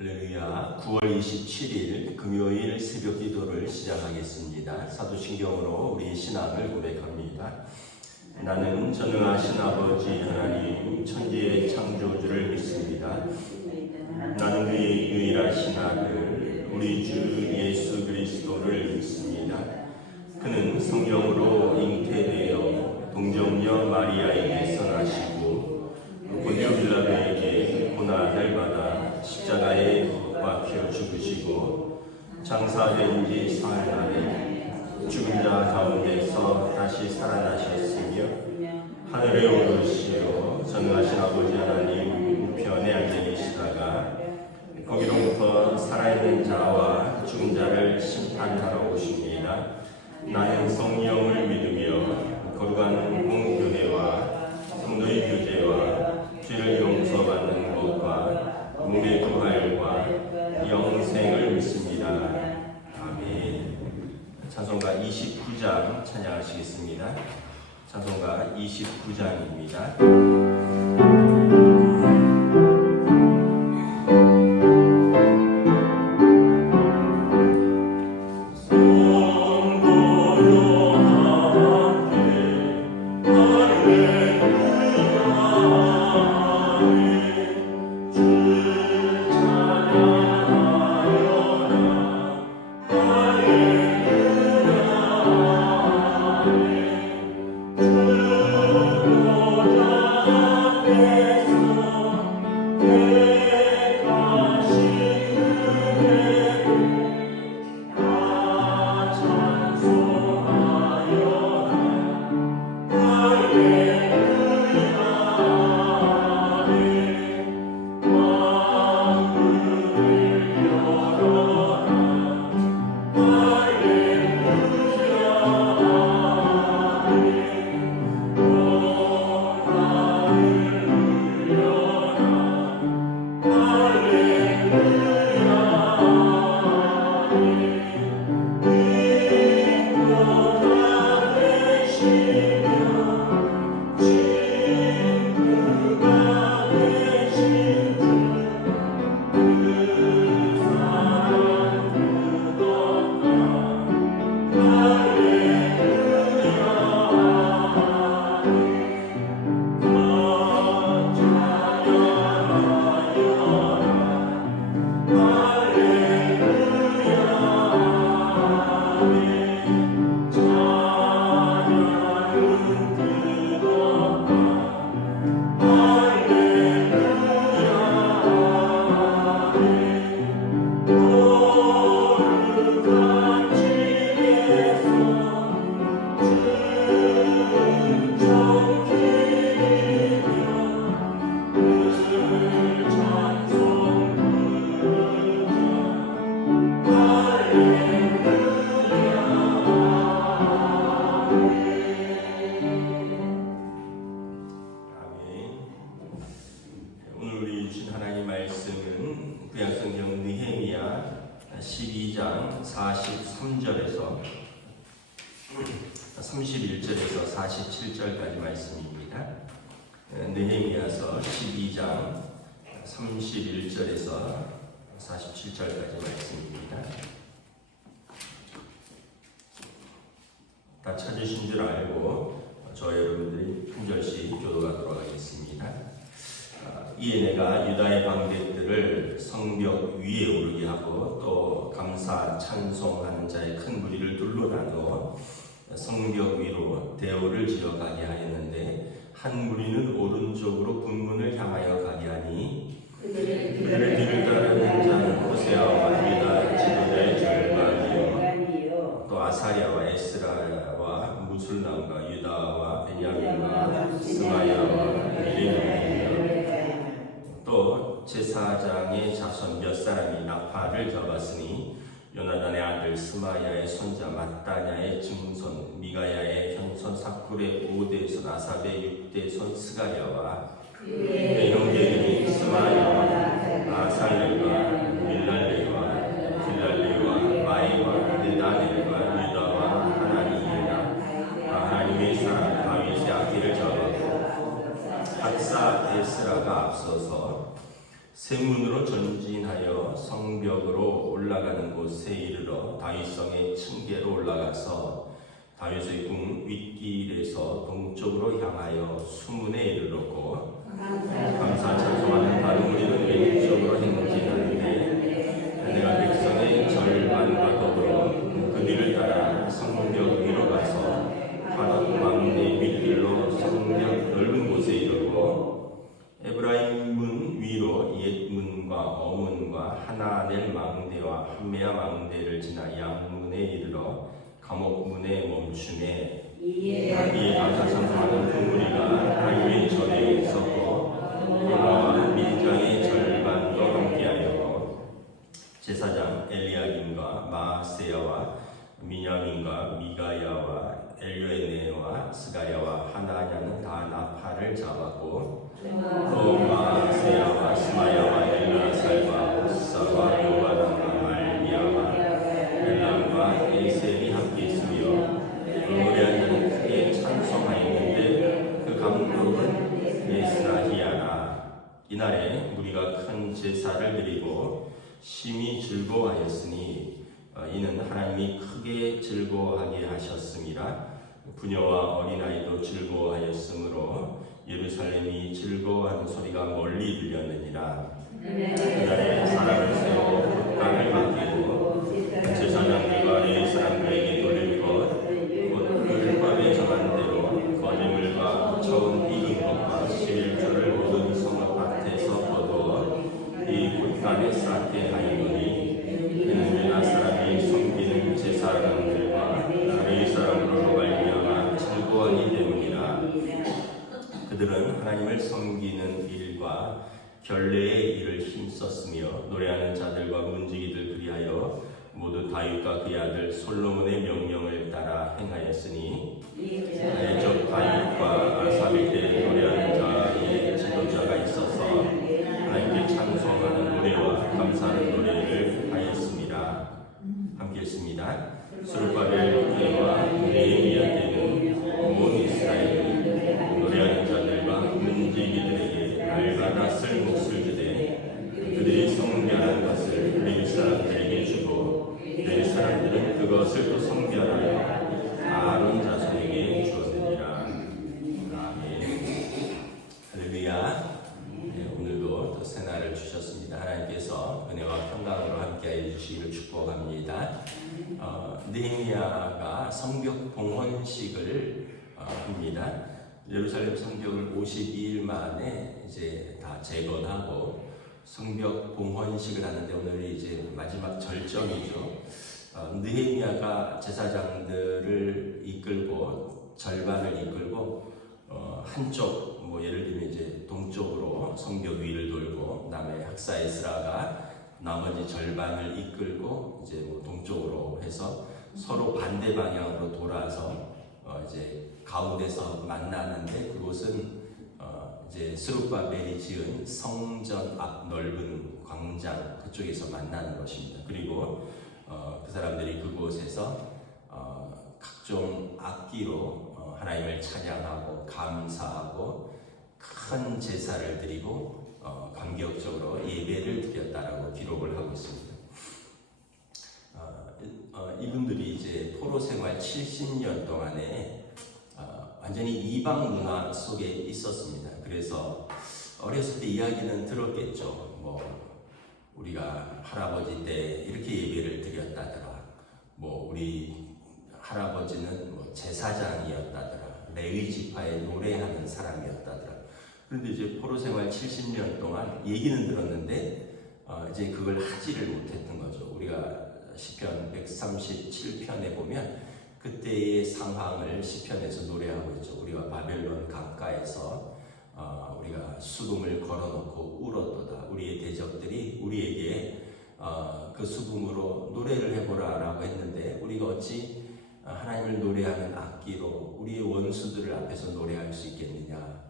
할렐루야. 9월 27일 금요일 새벽 기도를 시작하겠습니다. 사도신경으로 우리 신앙을 고백합니다. 나는 전능하신 아버지 하나님 천지의 창조주를 믿습니다. 나는 그의 유일하신 아들 우리 주 예수 그리스도를 믿습니다. 그는 성령으로 잉태되어 동정녀 마리아에게서 나시고 본디오 빌라도에게 고난을 받아 십자가에 못 박혀 죽으시고 장사된 지 사흘 만에 죽은 자 가운데서 다시 살아나셨으며 하늘에 오르시어 전능하신 아버지 하나님 우편에 앉아 계시다가 거기로부터 살아있는 자와 죽은 자를 심판하러 오십니다. 나는 성령을 믿으며 거룩한 공교회와 성도의 교제와 죄를 용서받는 것과 몸의 부활과 영생을 믿습니다. 아멘. 찬송가 29장 찬양하시겠습니다. 찬송가 29장입니다. 구약성경 느헤미야 12장 43절에서 31절에서 47절까지 말씀입니다. 느헤미야서 12장 31절에서 47절까지 말씀입니다. 다 찾으신 줄 알고 저 여러분들이 한 절씩 교도하도록 하겠습니다. 이에 내가 유다의 방백들을 성벽 위에 오르게 하고 또 감사 찬송하는 자의 큰 무리를 둘러나도 성벽 위로 대오를 지어 가게 하였는데 한 무리는 오른쪽으로 군문을 향하여 가게 하니 그들의 뒤를 따르는 자는 호세아와 유다 지도자의 절반이요 또 아사랴와 에스라와 무술람과 유다와 베냐민과 스마야와 엘리노이며 또 제사장의 자손 몇 사람이 나팔을 잡았으니 요나단의 아들 스마야의 손자 마따냐의 증손 미가야의 현손 사쿨의 5대손 아삽의 6대손 스가랴와 그의 형제들이 스마야와 아살레와 밀랄레와 길랄레와 마이와 네다넬과 유다와 하나니이나 하나님의 사람 다윗의 아기를 잡았고 학사 에스라가 앞서서 세 문으로 전진하여 성벽으로 올라가는 곳에 이르러 다윗성의 층계로 올라가서 다윗의 궁 윗길에서 동쪽으로 향하여 수문에 이르렀고 감사 찬송하는 다른 무리는 왼쪽으로 행진하는데 내가 백성의 절반과 더불어 그 뒤를 따라 성벽 위로 가서 바로 망대 윗길로 성벽 넓은 곳에 이르고 에브라임 문 위로 옛문과 어문과 하나넬 망대와 한메아 망대를 지나 양문에 이르러 감옥 문에 멈추매 이에 감사 찬송하는 그 무리가 하루에 절에 있었고 여호와와 민장의 절반도 함께하여 제사장 엘리야김과 마세야와 미냐민과 미가야와 엘요에네와 스가랴와 하나냐는 다 나팔을 잡았고 또 마세야와 스마야와 엘라살과 옵사와 요바람과 말미야와 엘람과 에셀이 함께 있으며 노래하는 자는 크게 찬송하였는데 그 감독은 에스라히야라. 이날에 우리가 큰 제사를 드리고 심히 즐거워하였으니 이는 하나님이 크게 즐거워하게 하셨음이라. 부녀와 어린아이도 즐거워하였으므로 예루살렘이 즐거워하는 소리가 멀리 들렸느니라. 그날에 사람을 세워 국간을 맡기고 제사장들과 레위 사람들에게 돌릴 것 율법에 정한 대로 거짓물과 처음 익은 것과 11조를 모든 성읍밭에서 거두어 이 국간에 쌓게 하였노니 이는 유다 사람이 섬기는 제사장들과 레위 사람으로 말미암아 즐거워하기 때문이라. 그들은 하나님을 섬기는 일과 결례의 일을 힘썼으며 노래하는 자들과 문지기들 그리하여 모두 다윗과 그의 아들 솔로몬의 명령을 따라 행하였으니 적 다윗과 아사빌 때 노래하는 자의 지도자가 있어서 하나님께 찬송하는 노래와 감사하는 노래를 하였습니다. 함께 읽습니다. 스룹바벨 때와 느헤미야 때는 온 이스라엘이 노래하는 자들과 문지기들에게 날마다 쓸 몫을 주되 그들이 성별한 것을 레위 사람들에게 주고 레위 사람들은 그것을 또 성별하여 아론 자손에게 주었느니라. 아멘. 할렐루야. 오늘도 또 새날을 주셨습니다. 하나님께서 은혜와 평강으로 함께하여 주시기를 축복합니다. 느헤미야가 성벽 봉헌식을 합니다. 예루살렘 성벽을 52일 만에 이제 다 재건하고 성벽 봉헌식을 하는데 오늘이 이제 마지막 절정이죠. 느헤미야가 제사장들을 이끌고 절반을 이끌고 한쪽 뭐 예를 들면 이제 동쪽으로 성벽 위를 돌고 남의 학사 에스라가 나머지 절반을 이끌고 이제 뭐 동쪽으로 해서 서로 반대 방향으로 돌아서 이제 가운데서 만나는데 그곳은 이제 스룹바벨이 지은 성전 앞 넓은 광장 그쪽에서 만나는 것입니다. 그리고 그 사람들이 그곳에서 각종 악기로 하나님을 찬양하고 감사하고 큰 제사를 드리고 감격적으로 예배를 드렸다라고 기록을 하고 있습니다. 이분들이 이제 포로 생활 70년 동안에 완전히 이방 문화 속에 있었습니다. 그래서 어렸을 때 이야기는 들었겠죠. 뭐 우리가 할아버지 때 이렇게 예배를 드렸다더라. 뭐 우리 할아버지는 뭐 제사장이었다더라. 레위 지파에 노래하는 사람이었다더라. 그런데 이제 포로 생활 70년 동안 얘기는 들었는데 이제 그걸 하지를 못했던 거죠. 우리가 시편 137편에 보면 그때의 상황을 시편에서 노래하고 있죠. 우리가 바벨론 강가에서 우리가 수금을 걸어놓고 울었도다. 우리의 대적들이 우리에게 그 수금으로 노래를 해보라라고 했는데 우리가 어찌 하나님을 노래하는 악기로 우리의 원수들을 앞에서 노래할 수 있겠느냐.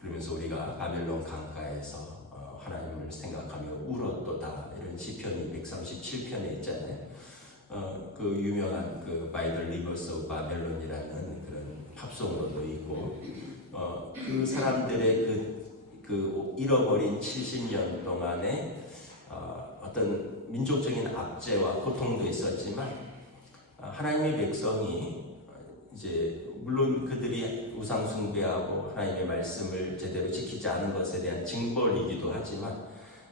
그러면서 우리가 바벨론 강가에서 하나님을 생각하며 울었도다. 이런 시편이 137편에 있잖아요. 그 유명한 그 By the Rivers of Babylon이라는 그런 팝송으로도 있고 그 사람들의 그 잃어버린 70년 동안에 어떤 민족적인 압제와 고통도 있었지만 하나님의 백성이 이제 물론 그들이 우상 숭배하고 하나님의 말씀을 제대로 지키지 않은 것에 대한 징벌이기도 하지만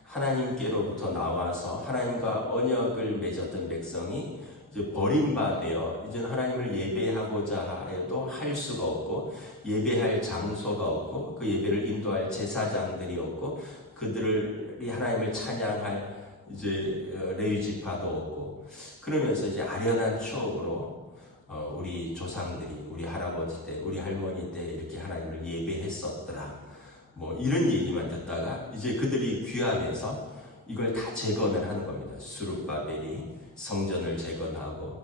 하나님께로부터 나와서 하나님과 언약을 맺었던 백성이 이제 버림받아 이제 하나님을 예배하고자 해도 할 수가 없고 예배할 장소가 없고 그 예배를 인도할 제사장들이 없고 그들이 하나님을 찬양할 이제 레위 지파도 없고 그러면서 이제 아련한 추억으로 우리 조상들이 우리 할아버지 때 우리 할머니 때 이렇게 하나님을 예배했었더라 뭐 이런 얘기만 듣다가 이제 그들이 귀환해서 이걸 다 재건을 하는 겁니다. 스룹바벨이 성전을 재건하고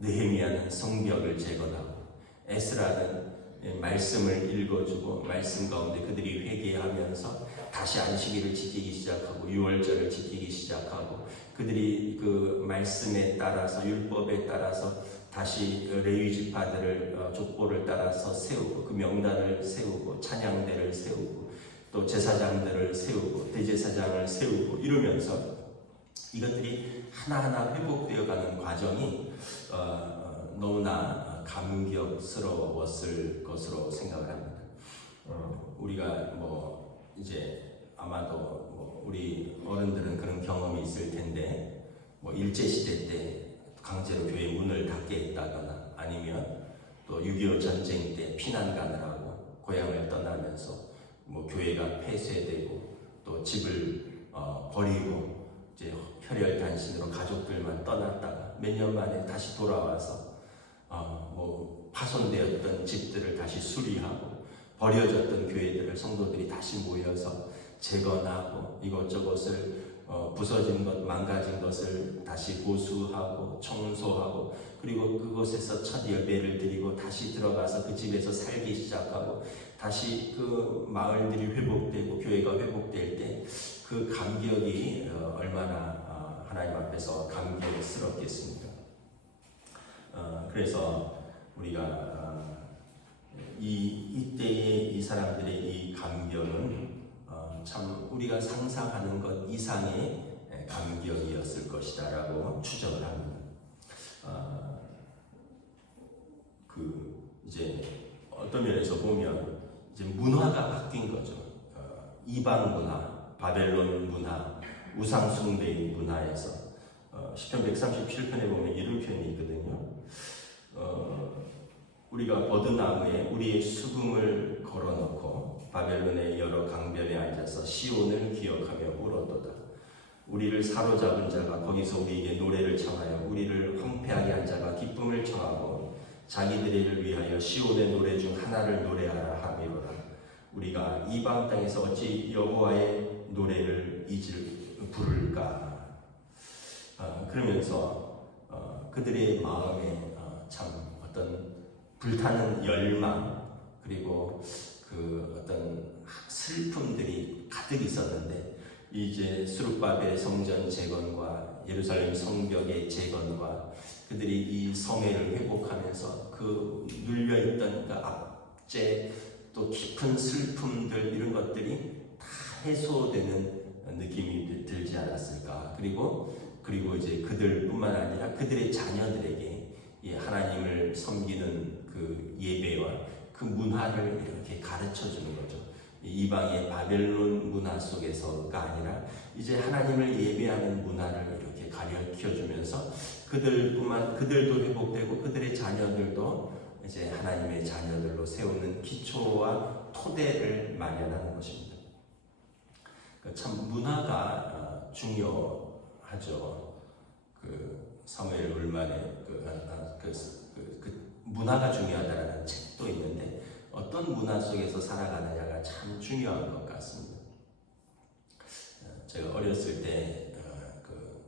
느헤미야는 성벽을 재건하고 에스라는 말씀을 읽어주고 말씀 가운데 그들이 회개하면서 다시 안식일을 지키기 시작하고 유월절을 지키기 시작하고 그들이 그 말씀에 따라서 율법에 따라서 다시 레위 지파들을 족보를 따라서 세우고 그 명단을 세우고 찬양대를 세우고 또 제사장들을 세우고 대제사장을 세우고 이러면서 이것들이 하나하나 회복되어 가는 과정이 너무나 감격스러웠을 것으로 생각을 합니다. 우리가 뭐 이제 아마도 뭐 우리 어른들은 그런 경험이 있을 텐데 뭐 일제시대 때 강제로 교회 문을 닫게 했다거나 아니면 또 6.25 전쟁 때 피난 가느라고 고향을 떠나면서 뭐 교회가 폐쇄되고 또 집을 버리고 이제 혈혈단신으로 가족들만 떠났다가 몇 년 만에 다시 돌아와서 뭐 파손되었던 집들을 다시 수리하고 버려졌던 교회들을 성도들이 다시 모여서 재건하고 이것저것을 부서진 것, 망가진 것을 다시 보수하고 청소하고 그리고 그곳에서 첫 예배를 드리고 다시 들어가서 그 집에서 살기 시작하고 다시 그 마을들이 회복되고 교회가 회복될 때 그 감격이 얼마나 하나님 앞에서 감격스럽겠습니까? 그래서 우리가 이때의 이 사람들의 이 감격은 참 우리가 상상하는 것 이상의 감격이었을 것이다라고 추정을 합니다. 이제 어떤 면에서 보면 이제 문화가 바뀐 거죠. 이방 문화, 바벨론 문화, 우상 숭배의 문화에서 시편 137편에 보면 이런 표현이 있거든요. 우리가 버드나무에 우리의 수금을 걸어놓고 바벨론의 여러 강변에 앉아서 시온을 기억하며 울었도다. 우리를 사로잡은 자가 거기서 우리에게 노래를 청하여 우리를 황폐하게 한 자가 기쁨을 청하고 자기들을 위하여 시온의 노래 중 하나를 노래하라 하미로라. 우리가 이방 땅에서 어찌 여호와의 노래를 부를까? 그러면서 그들의 마음에 참 어떤 불타는 열망 그리고 그 어떤 슬픔들이 가득 있었는데 이제 스룹바벨의 성전 재건과 예루살렘 성벽의 재건과 그들이 이 성회를 회복하면서 그 눌려있던 그 압제 또 깊은 슬픔들 이런 것들이 다 해소되는 느낌이 들지 않았을까. 그리고 이제 그들뿐만 아니라 그들의 자녀들에게 이 하나님을 섬기는 그 예배와 그 문화를 이렇게 가르쳐 주는 거죠. 이방의 바벨론 문화 속에서가 아니라 이제 하나님을 예배하는 문화를 이렇게 가르쳐 주면서 그들도 회복되고 그들의 자녀들도 이제 하나님의 자녀들로 세우는 기초와 토대를 마련하는 것입니다. 참 문화가 중요하죠. 그 사무엘 울만의 그 문화가 중요하다라는 책도 있는데 어떤 문화 속에서 살아가느냐가 참 중요한 것 같습니다. 제가 어렸을 때 그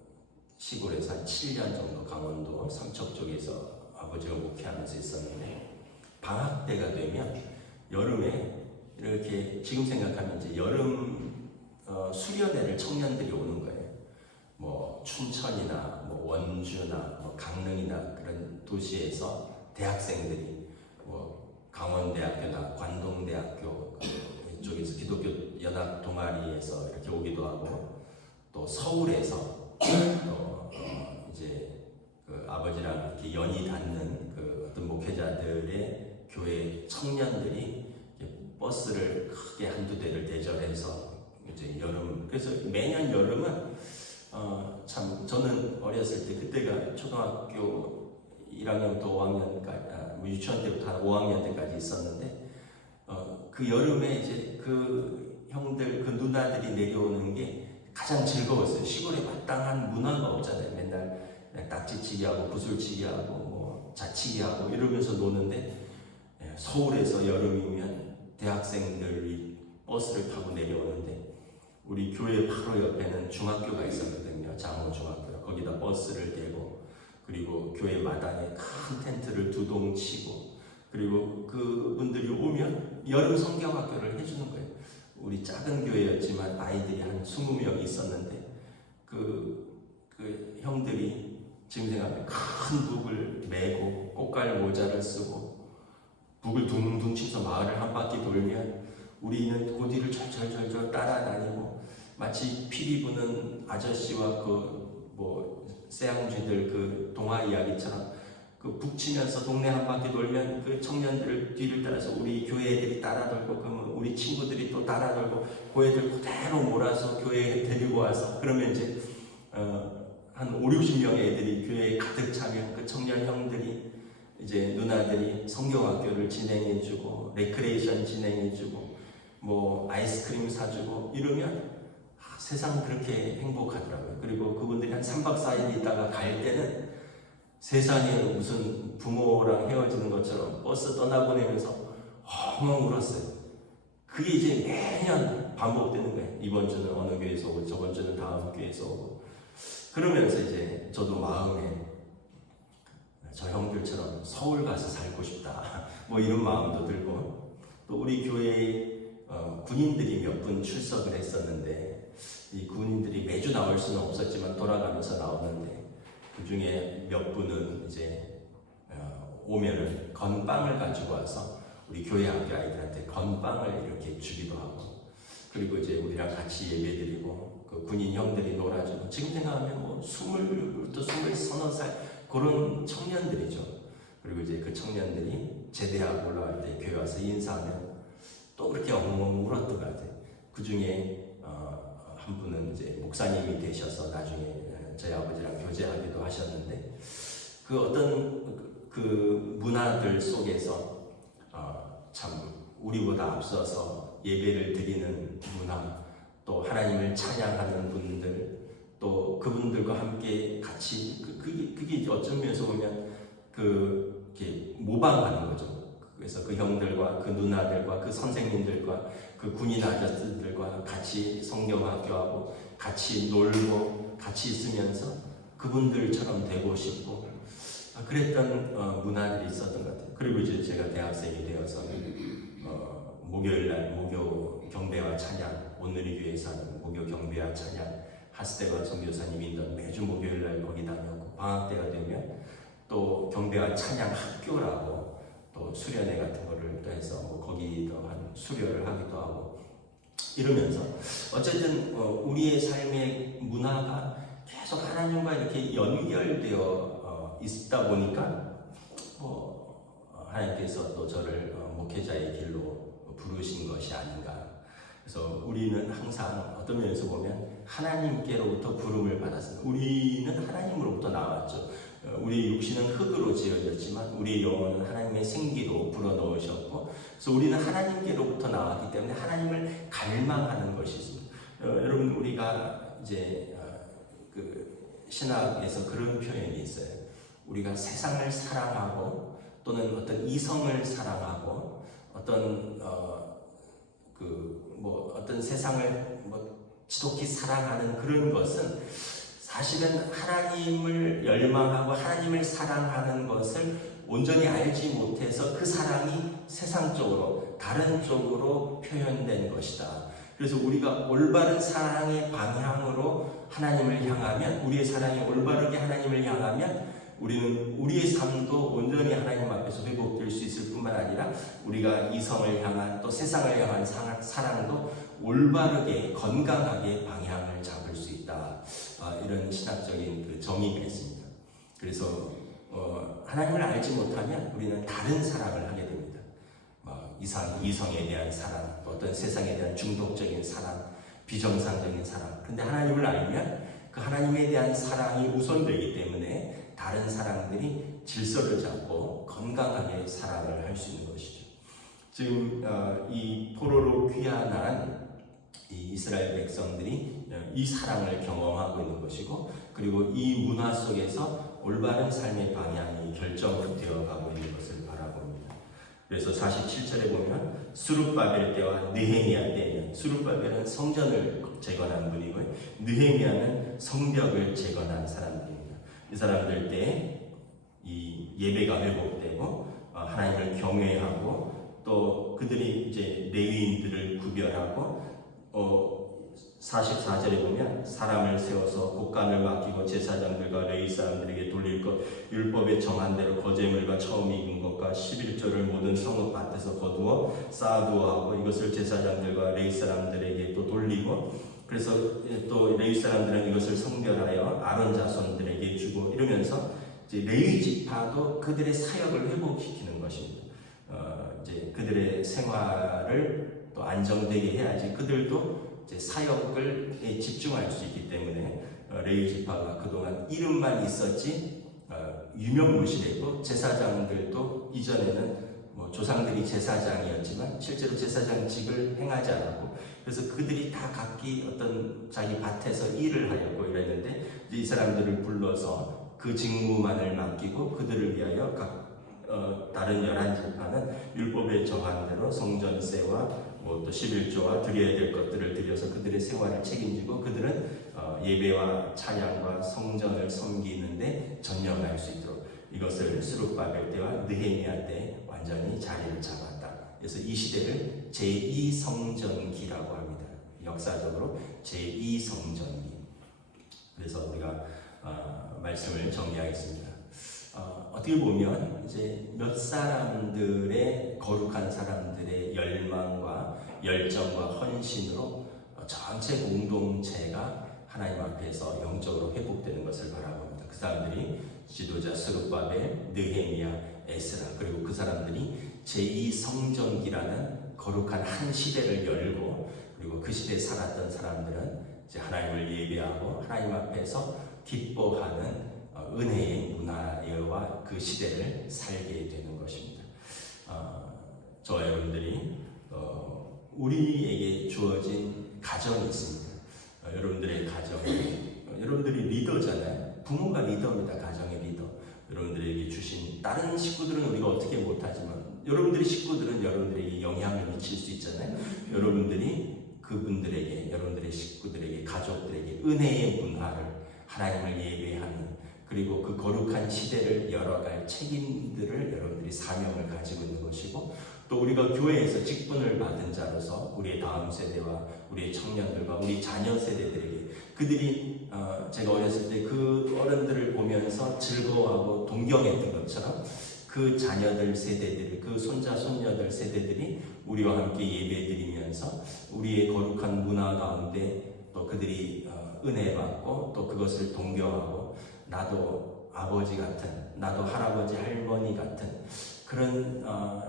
시골에서 한 7년 정도 강원도 삼척 쪽에서 아버지가 목회하면서 있었는데 방학 때가 되면 여름에 이렇게 지금 생각하면 이제 여름 수련회를 청년들이 오는 거예요. 뭐 춘천이나 뭐 원주나 뭐 강릉이나 그런 도시에서 대학생들이 뭐 강원대학교나 관동대학교 이쪽에서 기독교 연합 동아리에서 이렇게 오기도 하고 또 서울에서 또 이제 그 아버지랑 이렇게 연이 닿는 그 어떤 목회자들의 교회 청년들이 버스를 크게 한두 대를 대절해서 이제 여름, 그래서 매년 여름은 참 저는 어렸을 때 그때가 초등학교 1학년부터 5학년까지 유치원 때부터 한 5학년 때까지 있었는데 그 여름에 이제 그 형들 그 누나들이 내려오는 게 가장 즐거웠어요. 시골에 마땅한 문화가 없잖아요. 맨날 딱지치기 하고 구슬치기 하고 뭐 자치기 하고 이러면서 노는데 서울에서 여름이면 대학생들이 버스를 타고 내려오는데 우리 교회 바로 옆에는 중학교가 있었거든요. 장호중학교. 거기다 버스를 대고 그리고 교회 마당에 큰 텐트를 2동 치고 그리고 그분들이 오면 여름 성경학교를 해주는 거예요. 우리 작은 교회였지만 아이들이 한 20명 있었는데 그 형들이 지금 생각하면 큰 북을 메고 꽃갈 모자를 쓰고 북을 둥둥 치면서 마을을 한 바퀴 돌면 우리는 그 뒤를 절절절절 따라다니고 마치 피리 부는 아저씨와 그 뭐 쇠양쥐들 그 동화 이야기처럼 그 북치면서 동네 한 바퀴 돌면 그 청년들 뒤를 따라서 우리 교회 애들이 따라 돌고 그러면 우리 친구들이 또 따라 돌고 그 애들 그대로 몰아서 교회에 데리고 와서 그러면 이제 한 5, 60명의 애들이 교회에 가득 차면 그 청년 형들이 이제 누나들이 성경학교를 진행해주고 레크레이션 진행해주고 뭐 아이스크림 사주고 이러면 세상 그렇게 행복하더라고요. 그리고 그분들이 한 3박 4일 있다가 갈 때는 세상에 무슨 부모랑 헤어지는 것처럼 버스 떠나보내면서 엉엉 울었어요. 그게 이제 매년 반복되는 거예요. 이번 주는 어느 교회에서 오고 저번 주는 다음 교회에서 오고 그러면서 이제 저도 마음에 저 형들처럼 서울 가서 살고 싶다 뭐 이런 마음도 들고 또 우리 교회에 군인들이 몇 분 출석을 했었는데 이 군인들이 매주 나올 수는 없었지만 돌아가면서 나오는데 그 중에 몇 분은 이제 오면은 건빵을 가지고 와서 우리 교회 학교 아이들한테 건빵을 이렇게 주기도 하고 그리고 이제 우리랑 같이 예배드리고 그 군인 형들이 놀아주고 지금 생각하면 뭐 20부터 20살 그런 청년들이죠. 그리고 이제 그 청년들이 제대하고 올라갈 때 교회 와서 인사하면 또 그렇게 엉엉 울었던 것 같아요. 그 중에 한 분은 이제 목사님이 되셔서 나중에 저희 아버지랑 교제하기도 하셨는데 그 어떤 그 문화들 속에서 참 우리보다 앞서서 예배를 드리는 문화 또 하나님을 찬양하는 분들 또 그분들과 함께 같이 그게 어떤 면에서 보면 이렇게 모방하는 거죠. 그래서 그 형들과 그 누나들과 그 선생님들과 그 군인 아저씨들과 같이 성경학교하고 같이 놀고 같이 있으면서 그분들처럼 되고 싶고 그랬던 문화들이 있었던 것 같아요. 그리고 이제 제가 대학생이 되어서 목요일날 목요 경배와 찬양 온누리 교회에서 하는 목요 경배와 찬양 하스대건 선교사님이 있던 매주 목요일날 거기 다녔고 방학 때가 되면 또 경배와 찬양 학교라고 또 수련회 같은 거를 또 해서 뭐 거기도 한 수료를 하기도 하고 이러면서 어쨌든 우리의 삶의 문화가 계속 하나님과 이렇게 연결되어 있다 보니까 하나님께서 또 저를 목회자의 길로 부르신 것이 아닌가. 그래서 우리는 항상 어떤 면에서 보면 하나님께로부터 부름을 받았습니다. 우리는 하나님으로부터 나왔죠. 우리 육신은 흙으로 지어졌지만 우리 영혼은 하나님의 생기로 불어넣으셨고 그래서 우리는 하나님께로부터 나왔기 때문에 하나님을 갈망하는 것이 있습니다. 여러분 우리가 이제 그 신학에서 그런 표현이 있어요. 우리가 세상을 사랑하고 또는 어떤 이성을 사랑하고 어떤 어떤 세상을 지독히 사랑하는 그런 것은 사실은 하나님을 열망하고 하나님을 사랑하는 것을 온전히 알지 못해서 그 사랑이 세상적으로 다른 쪽으로 표현된 것이다. 그래서 우리가 올바른 사랑의 방향으로 하나님을 향하면 우리의 사랑이 올바르게 하나님을 향하면 우리는 우리의 삶도 온전히 하나님 앞에서 회복될 수 있을 뿐만 아니라 우리가 이성을 향한 또 세상을 향한 사랑도 올바르게 건강하게 방향을 잡을 수 있다. 이런 신학적인 그 정의가 있습니다. 그래서 하나님을 알지 못하면 우리는 다른 사랑을 하게 됩니다. 이성에 대한 사랑, 어떤 세상에 대한 중독적인 사랑, 비정상적인 사랑. 근데 하나님을 알면 그 하나님에 대한 사랑이 우선되기 때문에 다른 사랑들이 질서를 잡고 건강하게 사랑을 할 수 있는 것이죠. 지금 이 포로로 귀환한 이 이스라엘 백성들이 이 사랑을 경험하고 있는 것이고, 그리고 이 문화 속에서 올바른 삶의 방향이 결정되어 가고 있는 것을 바라봅니다. 그래서 47절에 보면 스룹바벨 때와 느헤미야 때에는, 스룹바벨은 성전을 재건한 분이고요, 느헤미야는 성벽을 재건한 사람들입니다. 이 사람들 때에 이 예배가 회복되고 하나님을 경외하고, 또 그들이 이제 레위인들을 구별하고 44절에 보면 사람을 세워서 곡간을 맡기고 제사장들과 레위 사람들에게 돌릴 것, 율법에 정한 대로 거제물과 처음 익은 것과 11조를 모든 성읍 밭에서 거두어 쌓아두어 하고, 이것을 제사장들과 레위 사람들에게 또 돌리고, 그래서 또 레위 사람들은 이것을 성별하여 아론 자손들에게 주고, 이러면서 이제 레위 지파도 그들의 사역을 회복시키는 것입니다. 이제 그들의 생활을 또 안정되게 해야지 그들도 이제 사역을 집중할 수 있기 때문에 레위 지파가 그동안 이름만 있었지 유명무실했고, 제사장들도 이전에는 조상들이 제사장이었지만 실제로 제사장직을 행하지 않았고, 그래서 그들이 다 각기 어떤 자기 밭에서 일을 하려고 이랬는데, 이 사람들을 불러서 그 직무만을 맡기고 그들을 위하여 다른 11지파는 율법에 정한 대로 성전세와 또 11조와 드려야 될 것들을 드려서 그들의 생활을 책임지고, 그들은 예배와 찬양과 성전을 섬기는데 전념할 수 있도록 이것을 스룹바벨 때와 느헤미야 때 완전히 자리를 잡았다. 그래서 이 시대를 제2성전기라고 합니다. 역사적으로 제2성전기. 그래서 우리가 말씀을 정리하겠습니다. 어떻게 보면 이제 몇 사람들의, 거룩한 사람들의 열망과 열정과 헌신으로 전체 공동체가 하나님 앞에서 영적으로 회복되는 것을 바라봅니다. 그 사람들이 지도자 스룹바벨, 느헤미야, 에스라, 그리고 그 사람들이 제2성전기라는 거룩한 한 시대를 열고, 그리고 그 시대에 살았던 사람들은 이제 하나님을 예배하고 하나님 앞에서 기뻐하는 은혜의 문화와 그 시대를 살게 되는 것입니다. 저와 여러분들이 우리에게 주어진 가정이 있습니다. 여러분들의 가정이, 여러분들이 리더잖아요. 부모가 리더입니다. 가정의 리더. 여러분들에게 주신 다른 식구들은 우리가 어떻게 못하지만 여러분들의 식구들은 여러분들에게 영향을 미칠 수 있잖아요. 여러분들이 그분들에게, 여러분들의 식구들에게, 가족들에게 은혜의 문화를, 하나님을 예배하는, 그리고 그 거룩한 시대를 열어갈 책임들을 여러분들이 사명을 가지고 있는 것이고, 또 우리가 교회에서 직분을 받은 자로서 우리의 다음 세대와 우리의 청년들과 우리 자녀 세대들에게, 그들이 제가 어렸을 때 그 어른들을 보면서 즐거워하고 동경했던 것처럼 그 자녀들 세대들, 그 손자 손녀들 세대들이 우리와 함께 예배드리면서 우리의 거룩한 문화 가운데 또 그들이 은혜 받고 또 그것을 동경하고, 나도 아버지 같은, 나도 할아버지 할머니 같은 그런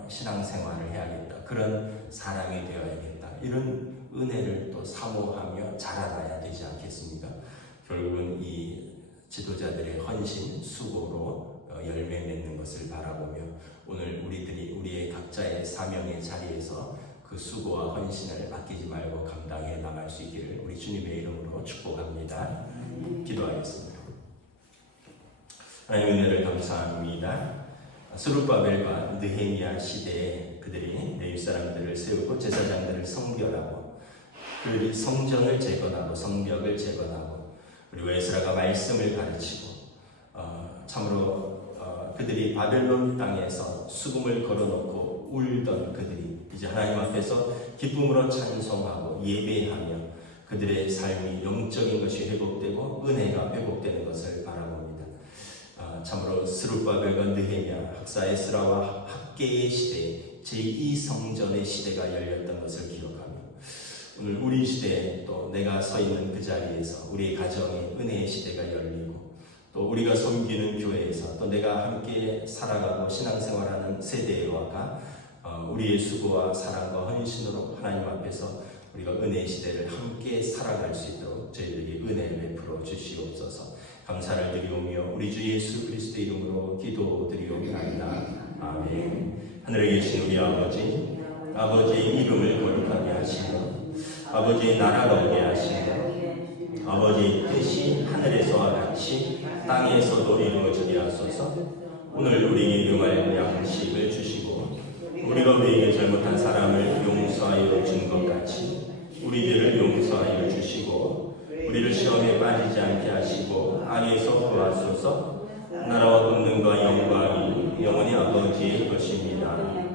신앙생활을 해야겠다, 그런 사람이 되어야겠다, 이런 은혜를 또 사모하며 자라나야 되지 않겠습니까? 결국은 이 지도자들의 헌신, 수고로 열매 맺는 것을 바라보며, 오늘 우리들이 우리의 각자의 사명의 자리에서 그 수고와 헌신을 아끼지 말고 감당해 나갈 수 있기를 우리 주님의 이름으로 축복합니다. 기도하겠습니다. 하나님 은혜를 감사합니다. 스룹바벨과 느헤미야 시대에 그들이 레위 사람들을 세우고 제사장들을 성별하고, 그들이 성전을 재건하고 성벽을 재건하고, 그리고 에스라가 말씀을 가르치고, 참으로 그들이 바벨론 땅에서 수금을 걸어놓고 울던 그들이 이제 하나님 앞에서 기쁨으로 찬송하고 예배하며 그들의 삶이 영적인 것이 회복되고 은혜가 회복되는 것을 바라봅니다. 참으로 스룹바벨과 느헤미야, 학사 에스라와 학계의 시대에 제2성전의 시대가 열렸던 것을 기억하며, 오늘 우리 시대에 또 내가 서 있는 그 자리에서 우리 가정에 은혜의 시대가 열리고 또 우리가 섬기는 교회에서 또 내가 함께 살아가고 신앙생활하는 세대와가 우리의 수고와 사랑과 헌신으로 하나님 앞에서 우리가 은혜의 시대를 함께 살아갈 수 있도록 저희들에게 은혜를 베풀어 주시옵소서. 감사를 드리오며 우리 주 예수 그리스도 이름으로 기도드리옵나이다. 아멘. 하늘에 계신 우리 아버지, 아버지의 이름을 거룩하게 하시며 아버지의 나라가 오게 하시며 아버지의 뜻이 하늘에서와 같이 땅에서도 이루어지게 하소서. 오늘 우리에게 일용할 양식을 주시고 우리가 우리에게 잘못한 사람을 용서하여 준 것 같이 우리 죄를 용서하여 주시고 우리를 시험에 빠지지 않게 하시고 악에서 구하소서. 나라와 권능과 영광이 영원히 아버지의 것입니다.